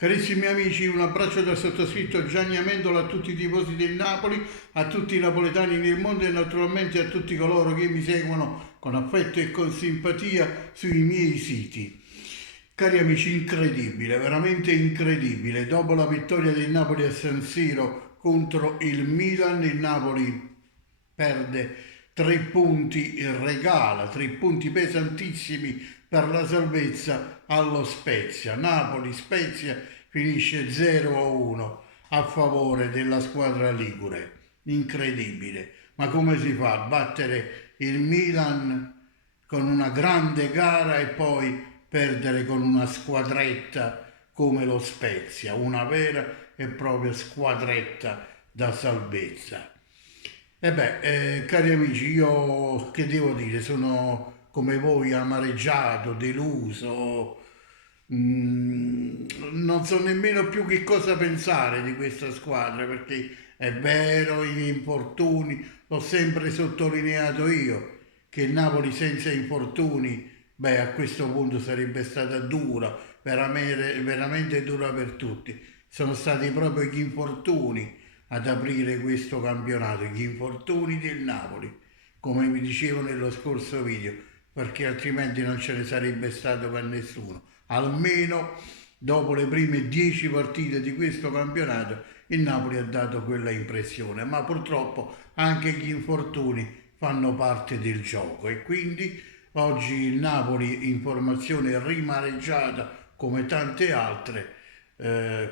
Carissimi amici, un abbraccio dal sottoscritto Gianni Amendola a tutti i tifosi del Napoli, a tutti i napoletani nel mondo e naturalmente a tutti coloro che mi seguono con affetto e con simpatia sui miei siti. Cari amici, incredibile, veramente incredibile. Dopo la vittoria del Napoli a San Siro contro il Milan, il Napoli perde 3 punti, regala 3 punti pesantissimi per la salvezza allo Spezia. Napoli-Spezia finisce 0-1 a favore della squadra ligure. Incredibile. Ma come si fa a battere il Milan con una grande gara e poi perdere con una squadretta come lo Spezia, una vera e propria squadretta da salvezza? Cari amici, io che devo dire, sono come voi amareggiato, deluso, non so nemmeno più che cosa pensare di questa squadra perché è vero, gli infortuni, l'ho sempre sottolineato io, che il Napoli senza infortuni, a questo punto sarebbe stata dura, veramente, veramente dura per tutti. Sono stati proprio gli infortuni ad aprire questo campionato, gli infortuni del Napoli, come vi dicevo nello scorso video, perché altrimenti non ce ne sarebbe stato per nessuno. Almeno dopo le prime 10 partite di questo campionato il Napoli ha dato quella impressione, ma purtroppo anche gli infortuni fanno parte del gioco e quindi oggi il Napoli in formazione rimaneggiata come tante altre,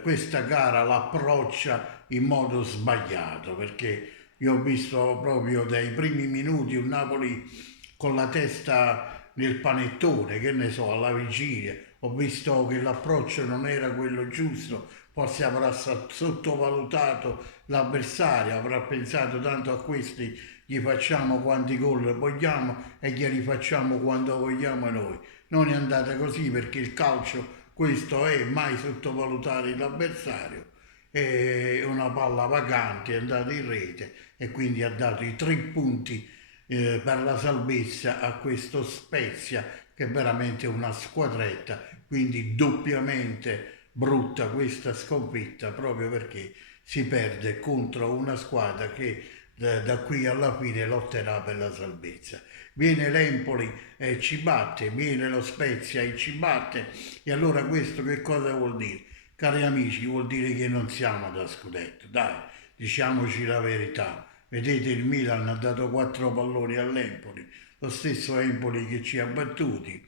questa gara l'approccia in modo sbagliato perché io ho visto proprio dai primi minuti un Napoli con la testa nel panettone, che ne so, alla vigilia. Ho visto che l'approccio non era quello giusto, forse avrà sottovalutato l'avversario, avrà pensato tanto a questi gli facciamo quanti gol vogliamo e glieli facciamo quando vogliamo noi. Non è andata così perché il calcio questo è mai sottovalutare l'avversario. È una palla vagante, è andata in rete e quindi ha dato i 3 punti per la salvezza a questo Spezia che è veramente una squadretta, quindi doppiamente brutta questa sconfitta proprio perché si perde contro una squadra che da qui alla fine lotterà per la salvezza. Viene l'Empoli e ci batte, viene lo Spezia e ci batte, e allora questo che cosa vuol dire? Cari amici, vuol dire che non siamo da scudetto, dai, diciamoci la verità. Vedete, il Milan ha dato 4 palloni all'Empoli, lo stesso Empoli che ci ha battuti.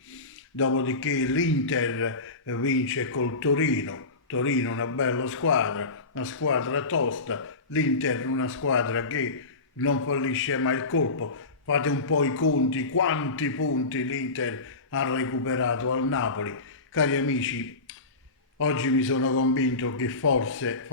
Dopodiché l'Inter vince col Torino. Torino una bella squadra, una squadra tosta, l'Inter una squadra che non fallisce mai il colpo. Fate un po' i conti, quanti punti l'Inter ha recuperato al Napoli. Cari amici, oggi mi sono convinto che forse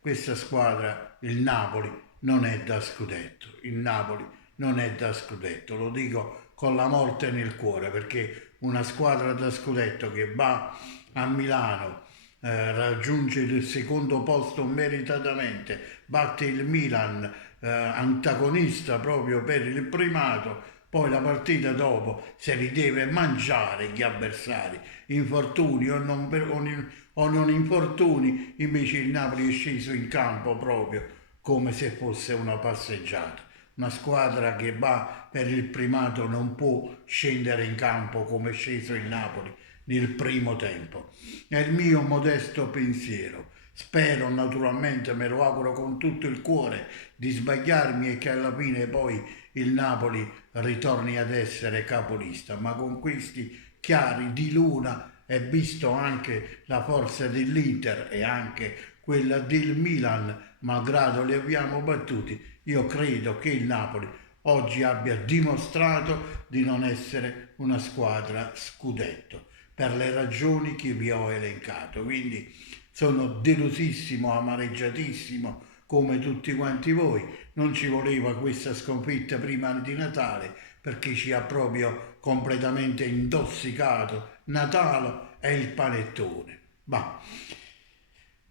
questa squadra, il Napoli, non è da scudetto. Il Napoli non è da scudetto, lo dico con la morte nel cuore, perché una squadra da scudetto che va a Milano, raggiunge il secondo posto meritatamente, batte il Milan, antagonista proprio per il primato, poi la partita dopo se li deve mangiare gli avversari, infortuni o non infortuni, invece il Napoli è sceso in campo proprio come se fosse una passeggiata. Una squadra che va per il primato non può scendere in campo come è sceso il Napoli nel primo tempo. È il mio modesto pensiero. Spero naturalmente, me lo auguro con tutto il cuore, di sbagliarmi e che alla fine poi il Napoli ritorni ad essere capolista, ma con questi chiari di luna e visto anche la forza dell'Inter e anche quella del Milan, malgrado li abbiamo battuti, io credo che il Napoli oggi abbia dimostrato di non essere una squadra scudetto per le ragioni che vi ho elencato. Quindi sono delusissimo, amareggiatissimo come tutti quanti voi. Non ci voleva questa sconfitta prima di Natale perché ci ha proprio completamente intossicato Natale e il panettone. Ma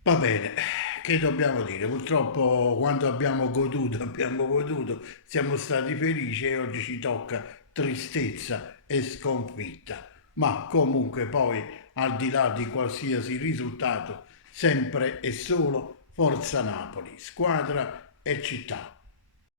va bene, che dobbiamo dire? Purtroppo quando abbiamo goduto, siamo stati felici e oggi ci tocca tristezza e sconfitta. Ma comunque poi al di là di qualsiasi risultato, sempre e solo Forza Napoli, squadra e città.